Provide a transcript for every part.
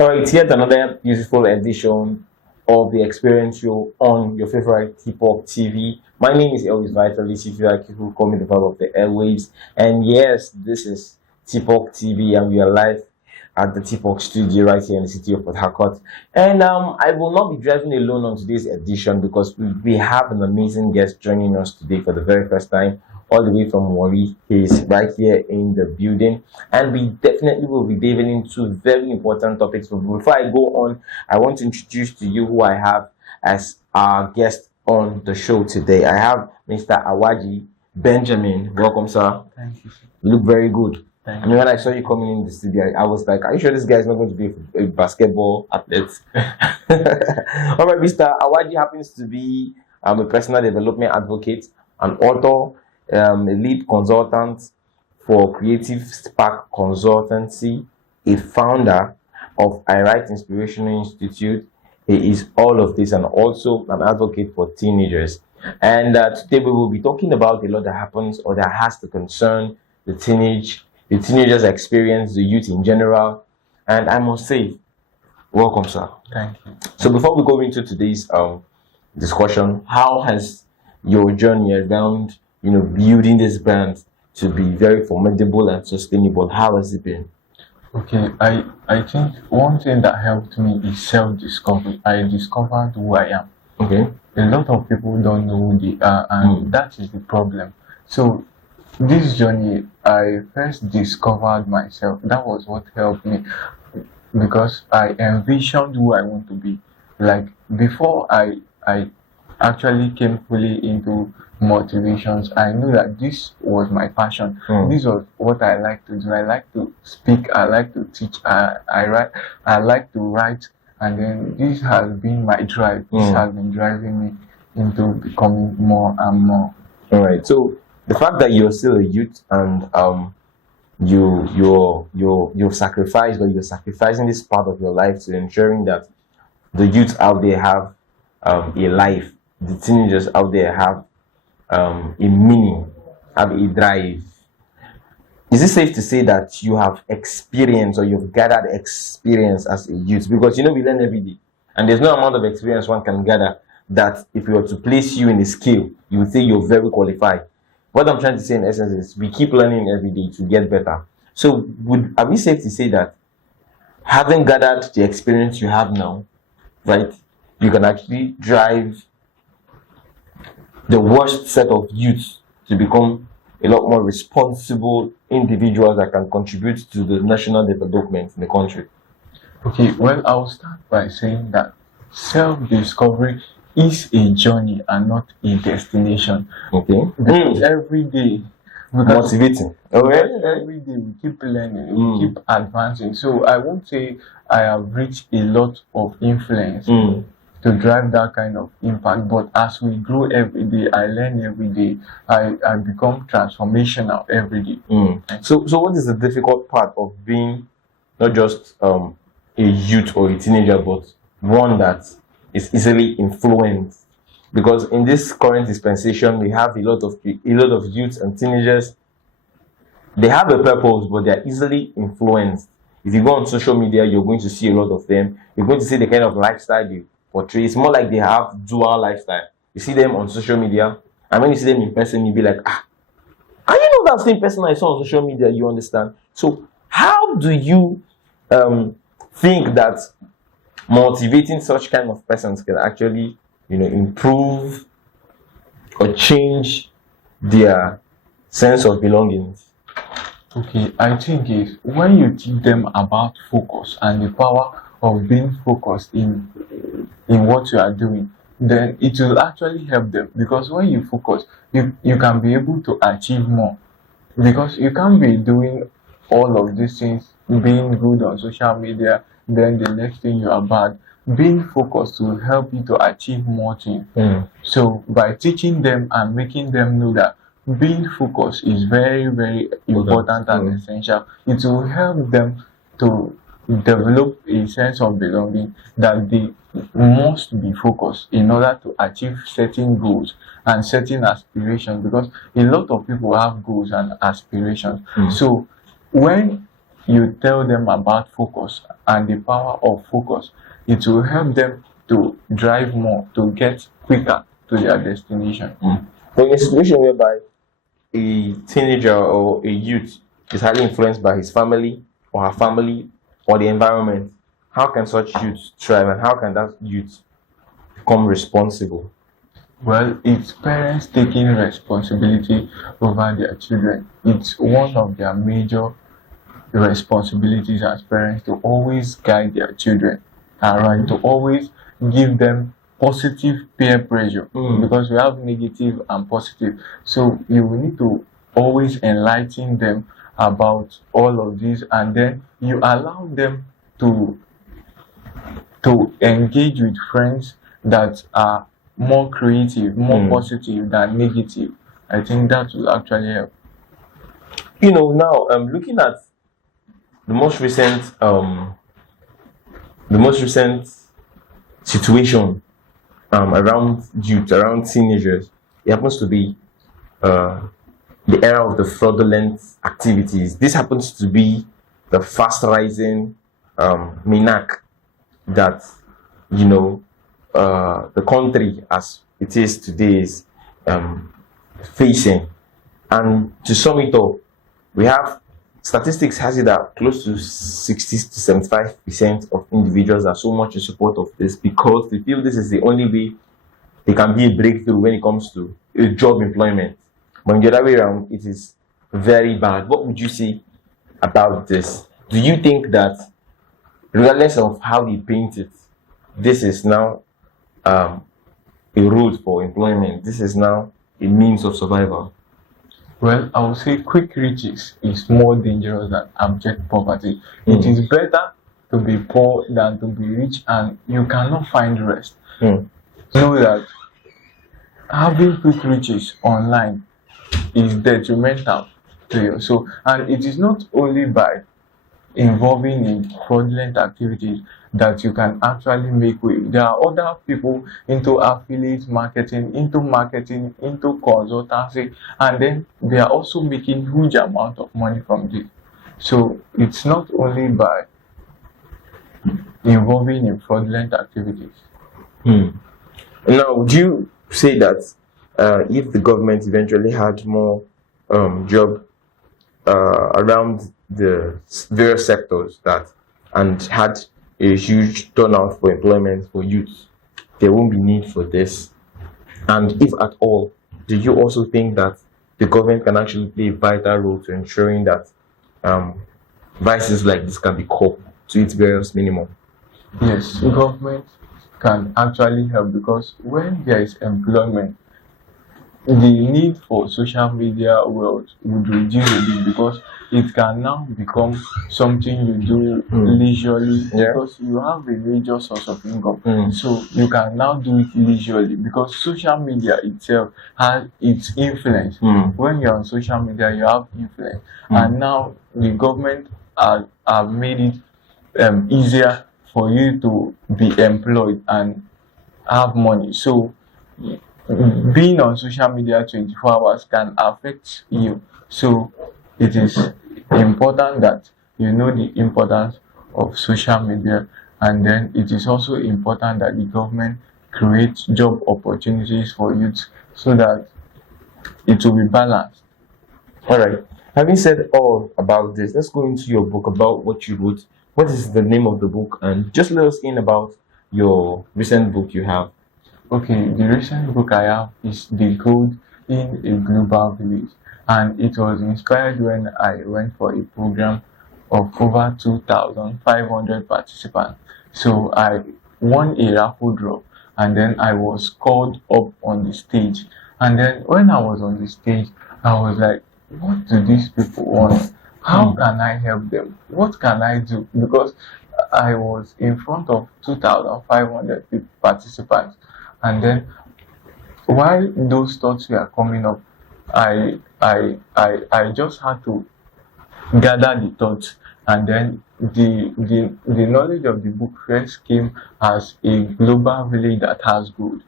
All right, yet another beautiful edition of the Experience Show on your favorite Hip-Hop TV. My name is Elvis Vitalis, if you like, people call me the vibe of the airwaves. And yes, this is Hip-Hop TV, and we are live at the Hip-Hop studio right here in the city of Port Harcourt. And I will not be driving alone on today's edition because we have an amazing guest joining us today for the very first time, all the way from Wari. He's right here in the building, and we definitely will be diving into very important topics. But before I go on, I want to introduce to you who I have as our guest on the show today. I have Mr. Awaji Benjamin. Welcome, sir. Thank you. You look very good. Thank I mean, when I saw you coming in the studio, I was like, are you sure this guy is not going to be a basketball athlete? All right, Mr. Awaji happens to be a personal development advocate, an author, a lead consultant for Creative Spark Consultancy, a founder of I Write Inspirational Institute. He is all of this and also an advocate for teenagers. And today we will be talking about a lot that happens or that has to concern the teenagers' experience, the youth in general. And I must say, welcome, sir. Thank you. So before we go into today's discussion, how has your journey around building this brand to be very formidable and sustainable, how has it been? Okay, I think one thing that helped me is self-discovery. I discovered who I am. Okay. A lot of people don't know who they are, and that is the problem. So this journey, I first discovered myself. That was what helped me because I envisioned who I want to be. Like before I actually came fully into motivations, I knew that this was my passion. This was what I like to do. I like to speak, I like to teach, I write, I like to write, and then this has been my drive. This has been driving me into becoming more and more. All right. So the fact that you're still a youth and you've sacrificed, or you're sacrificing this part of your life to ensuring that the youth out there have a life, the teenagers out there have a meaning, have a drive. Is it safe to say that you have experience or you've gathered experience as a youth? Because we learn every day, and there's no amount of experience one can gather that if we were to place you in a scale, you would say you're very qualified. What I'm trying to say in essence is we keep learning every day to get better. So are we safe to say that having gathered the experience you have now, right, you can actually drive the worst set of youth to become a lot more responsible individuals that can contribute to the national development in the country? Okay, well, I'll start by saying that self-discovery is a journey and not a destination. Okay. Because every day, Motivating. Okay. every day we keep learning, we keep advancing. So I won't say I have reached a lot of influence to drive that kind of impact, but as we grow every day, I learn every day, I become transformational every day. So what is the difficult part of being not just a youth or a teenager, but one that is easily influenced? Because in this current dispensation, we have a lot of youths and teenagers. They have a purpose, but they are easily influenced. If you go on social media, you're going to see a lot of them. You're going to see the kind of lifestyle they portray. It's more like they have dual lifestyle. You see them on social media, and when you see them in person, you'll be like, are you not that same person I saw on social media? You understand? So how do you think that motivating such kind of persons can actually improve or change their sense of belongings? Okay, I think is when you teach them about focus and the power of being focused in what you are doing, then it will actually help them. Because when you focus, you can be able to achieve more. Because you can't be doing all of these things, being good on social media, then the next thing you are bad. Being focused will help you to achieve more things. So by teaching them and making them know that being focused is very, very important and essential, it will help them to develop a sense of belonging, that they must be focused in order to achieve certain goals and certain aspirations, because a lot of people have goals and aspirations. So when you tell them about focus and the power of focus, it will help them to drive more, to get quicker to their destination. But in a situation whereby a teenager or a youth is highly influenced by his family or her family or the environment, how can such youth thrive and how can that youth become responsible? Well, it's parents taking responsibility over their children. It's one of their major responsibilities as parents to always guide their children, right? To always give them positive peer pressure, because we have negative and positive. So you will need to always enlighten them about all of this, and then you allow them to engage with friends that are more creative, more positive than negative. I think that will actually help. Now looking at the most recent situation around youth, around teenagers, it happens to be the era of the fraudulent activities. This happens to be the fast rising minac that the country as it is today is facing. And to sum it up, we have statistics has it that close to 60 to 75% of individuals are so much in support of this because they feel this is the only way they can be a breakthrough when it comes to a job employment. But in the other way around, it is very bad. What would you say about this? Do you think that, regardless of how they paint it, this is now a road for employment? This is now a means of survival? Well, I would say quick riches is more dangerous than abject poverty. It is better to be poor than to be rich and you cannot find rest. Know that having quick riches online is detrimental to you. So, and it is not only by involving in fraudulent activities that you can actually make way. There are other people into affiliate marketing, into consultancy, and then they are also making huge amount of money from this. So it's not only by involving in fraudulent activities. Now, would you say that if the government eventually had more job around the various sectors and had a huge turnout for employment for youth, there won't be need for this? And if at all, do you also think that the government can actually play a vital role to ensuring that vices like this can be curbed to its various minimum? Yes, government can actually help because when there is employment, the need for social media world would reduce a bit because it can now become something you do leisurely because you have a major source of income. So you can now do it leisurely because social media itself has its influence. When you're on social media, you have influence. And now the government have made it easier for you to be employed and have money. So being on social media 24 hours can affect you. So it is important that you know the importance of social media, and then it is also important that the government creates job opportunities for youth so that it will be balanced. All right. Having said all about this, let's go into your book about what you wrote. What is the name of the book? And just let us in about your recent book you have. Okay, the recent book I have is The Gold in a Global Village, and it was inspired when I went for a program of over 2,500 participants. So I won a raffle draw, and then I was called up on the stage. And then when I was on the stage, I was like, what do these people want? How can I help them? What can I do? Because I was in front of 2,500 participants. And then while those thoughts were coming up, I just had to gather the thoughts, and then the knowledge of the book first came as a global village that has gold.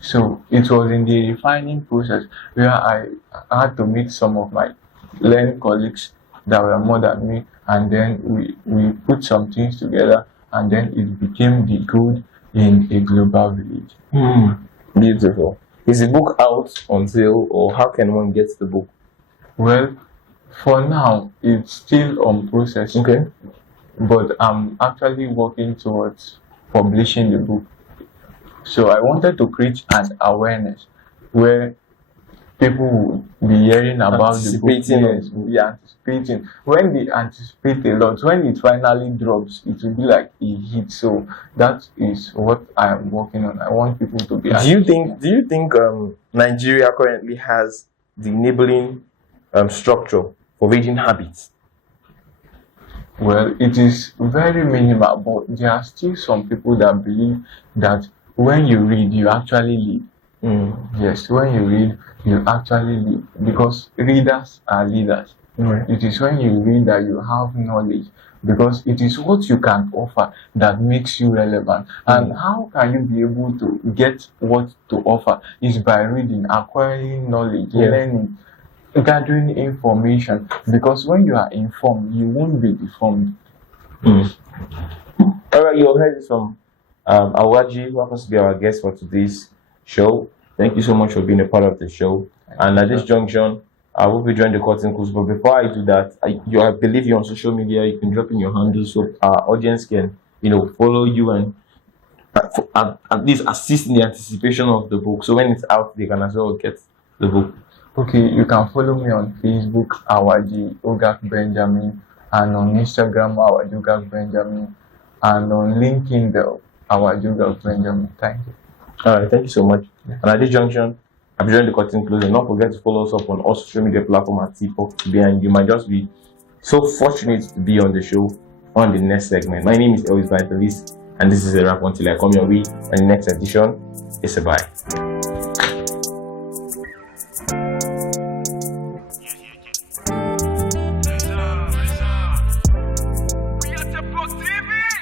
So it was in the refining process where I had to meet some of my learned colleagues that were more than me, and then we put some things together, and then it became the good in a global village. Beautiful. Is the book out on sale, or how can one get the book? Well, for now, it's still on process, Okay. but I'm actually working towards publishing the book. So I wanted to create an awareness where people will be hearing about the book. Anticipating Yes, be anticipating. When they anticipate a lot, when it finally drops, it will be like a hit. So that is what I am working on. I want people to be. Do you think Nigeria currently has the enabling structure for reading habits? Well, it is very minimal, but there are still some people that believe that when you read, you actually live. Yes, when you read, you actually live, because readers are leaders. Right. It is when you read that you have knowledge, because it is what you can offer that makes you relevant. And how can you be able to get what to offer? Is by reading, acquiring knowledge, Yeah. learning, gathering information. Because when you are informed, you won't be deformed. All right, you heard it from Awaji, who happens to be our guest for today's show. Thank you so much for being a part of the show. And at this junction, I will be joining the curtain close. But before I do that, I believe you're on social media. You can drop in your handles so our audience can, follow you and at least assist in the anticipation of the book. So when it's out, they can as well get the book. Okay, you can follow me on Facebook, Awaji Ogak Benjamin, and on Instagram, Awaji Ogak Benjamin, and on LinkedIn, Awaji Ogak Benjamin. Thank you. All right, thank you so much. And at this junction, I'll be joining the curtain close. And don't forget to follow us up on all social media platforms at TPOP, and you might just be so fortunate to be on the show on the next segment. My name is Elvis Vitalis, and this is a wrap until I come your way on the next edition. It's a bye. We at the book, TV.